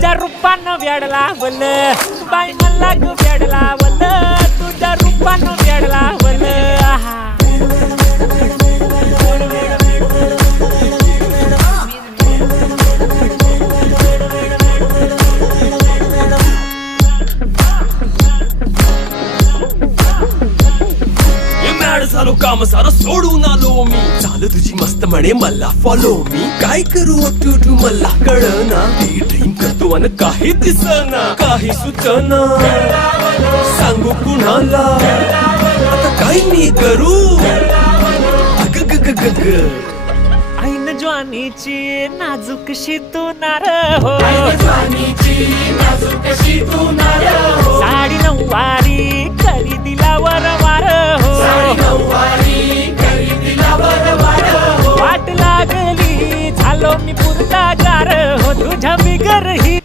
तुझ्या रूपानं वेड लावलं बाई मला ग वेड लावलं तुझ्या रूपानं वेड लावलं आहा झालो काम सारं सोडून आलो मी चाल तुझी मस्त म्हणे मला फॉलो मी काय करू टू मला कळना ड्रीम करतो आणि काही दिसना काही सुचना सांगू कुणाला आता काय मी करू अग ग ग ग ग ऐन ज्वानीची नाजूकशी तू नार हो साडी नऊवारी करी दिला वरवार हो वाट लागली झालो मी पुरता गार हो तुझ्या बिगर ही